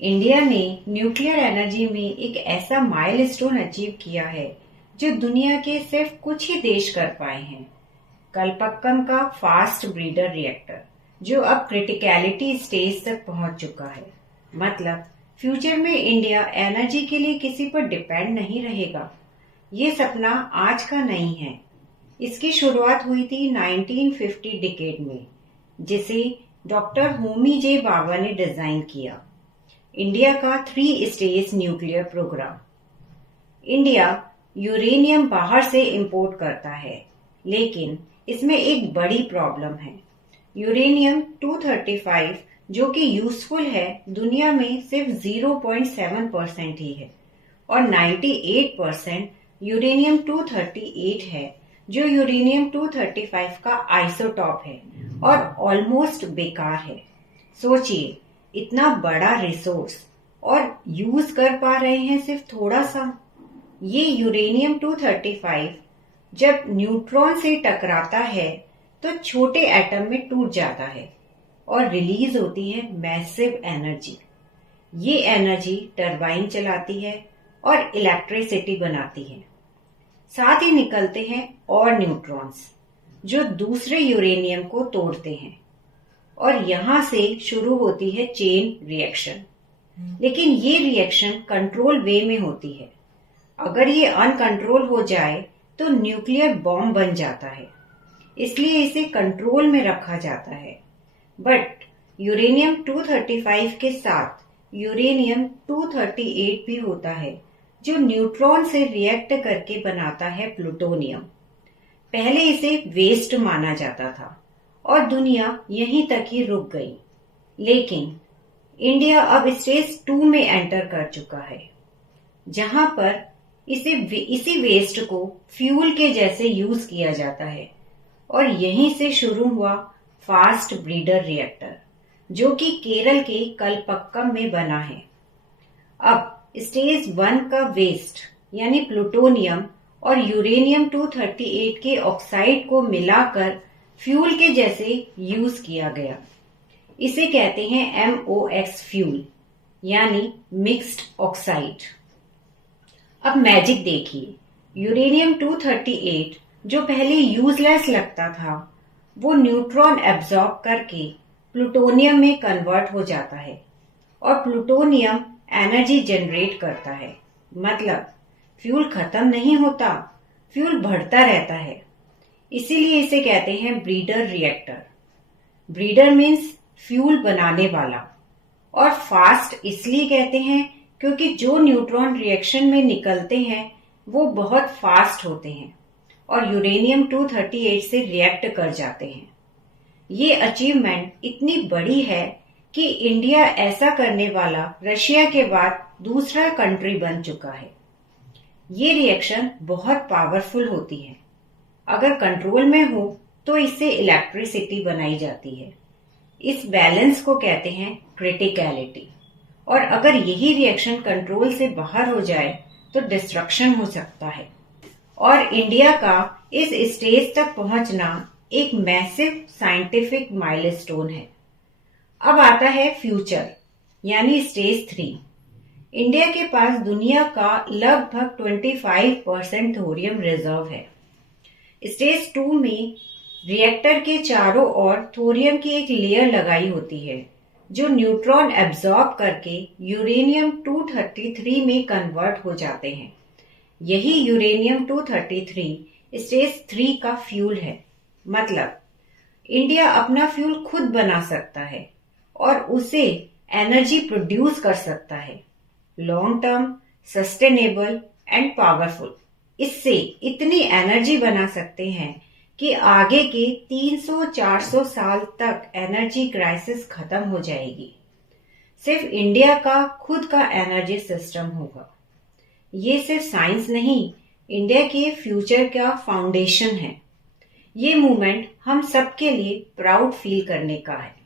India ने nuclear energy में एक ऐसा माइलस्टोन अचीव किया है जो दुनिया के सिर्फ कुछ ही देश कर पाए हैं। कलपक्कम का फास्ट ब्रीडर रिएक्टर जो अब क्रिटिकलिटी स्टेज तक पहुंच चुका है। मतलब फ्यूचर में इंडिया एनर्जी के लिए किसी पर डिपेंड नहीं रहेगा। ये सपना आज का नहीं है। इसकी शुरुआत हुई थी 1950 डिकेड में, जिसे डॉक्टर होमी जे बाबा ने डिजाइन किया। इंडिया का 3 stage nuclear program. India uranium बाहर से इंपोर्ट करता है, लेकिन इसमें एक बड़ी प्रॉब्लम है। यूरेनियम 235 जो कि यूजफुल है दुनिया में सिर्फ 0.7% ही है और 98% यूरेनियम 238 है जो यूरेनियम 235 का आइसोटॉप है और ऑलमोस्ट बेकार है। सोचिए, इतना बड़ा रिसोर्स और यूज कर पा रहे हैं सिर्फ थोड़ा सा। ये यूरेनियम 235 जब न्यूट्रॉन से टकराता है तो छोटे एटम में टूट जाता है और रिलीज होती है मैसिव एनर्जी। ये एनर्जी टरबाइन चलाती है और इलेक्ट्रिसिटी बनाती है। साथ ही निकलते हैं और न्यूट्रॉन्स जो दूसरे यूरेनियम को तोड़ते हैं और यहां से शुरू होती है चेन रिएक्शन। लेकिन ये रिएक्शन कंट्रोल वे में होती है। अगर ये अनकंट्रोल हो जाए तो न्यूक्लियर बॉम्ब बन जाता है, इसलिए इसे कंट्रोल में रखा जाता है। बट यूरेनियम 235 के साथ यूरेनियम 238 भी होता है जो न्यूट्रॉन से रिएक्ट करके बनाता है प्लूटोनियम। पहले इसे वेस्ट माना जाता था और दुनिया यहीं तक ही रुक गई। लेकिन इंडिया अब स्टेज 2 में एंटर कर चुका है, जहां पर इसी वेस्ट को फ्यूल के जैसे यूज किया जाता है और यहीं से शुरू हुआ फास्ट ब्रीडर रिएक्टर जो कि केरल के कलपक्कम में बना है। अब स्टेज 1 का वेस्ट यानी प्लूटोनियम और यूरेनियम 238 के ऑक्साइड को मिलाकर फ्यूल के जैसे यूज किया गया। इसे कहते हैं MOX फ्यूल यानी मिक्स्ड ऑक्साइड। अब मैजिक देखिए, यूरेनियम 238 जो पहले यूजलेस लगता था वो न्यूट्रॉन एब्जॉर्ब करके प्लूटोनियम में कन्वर्ट हो जाता है और प्लूटोनियम एनर्जी जनरेट करता है। मतलब फ्यूल खत्म नहीं होता, फ्यूल बढ़ता रहता है। इसीलिए इसे कहते हैं breeder reactor. Breeder means fuel बनाने वाला, और फास्ट इसलिए कहते हैं क्योंकि जो न्यूट्रॉन रिएक्शन में निकलते हैं वो बहुत फास्ट होते हैं और यूरेनियम 238 से रिएक्ट कर जाते हैं। ये अचीवमेंट इतनी बड़ी है कि इंडिया ऐसा करने वाला रशिया के बाद दूसरा कंट्री बन चुका है। ये रिएक्शन बहुत पावरफुल होती है। अगर कंट्रोल में हो तो इससे इलेक्ट्रिसिटी बनाई जाती है। इस बैलेंस को कहते हैं क्रिटिकलिटी, और अगर यही रिएक्शन कंट्रोल से बाहर हो जाए तो डिस्ट्रक्शन हो सकता है। और इंडिया का इस स्टेज तक पहुंचना एक मैसिव साइंटिफिक माइलस्टोन है। अब आता है फ्यूचर यानी स्टेज 3। इंडिया के पास दुनिया का लगभग 25% थोरियम रिजर्व है। स्टेज 2 में रिएक्टर के चारों ओर थोरियम की एक लेयर लगाई होती है जो न्यूट्रॉन एब्जॉर्ब करके यूरेनियम 233 में कन्वर्ट हो जाते हैं। यही यूरेनियम 233 स्टेज 3 का फ्यूल है। मतलब इंडिया अपना फ्यूल खुद बना सकता है और उसे एनर्जी प्रोड्यूस कर सकता है। Long term, sustainable and powerful. इससे इतनी एनर्जी बना सकते हैं कि आगे के 300-400 साल तक एनर्जी क्राइसिस खत्म हो जाएगी। सिर्फ इंडिया का खुद का एनर्जी सिस्टम होगा। ये सिर्फ साइंस नहीं, इंडिया के फ्यूचर का फाउंडेशन है। ये मूवमेंट हम सबके लिए प्राउड फील करने का है।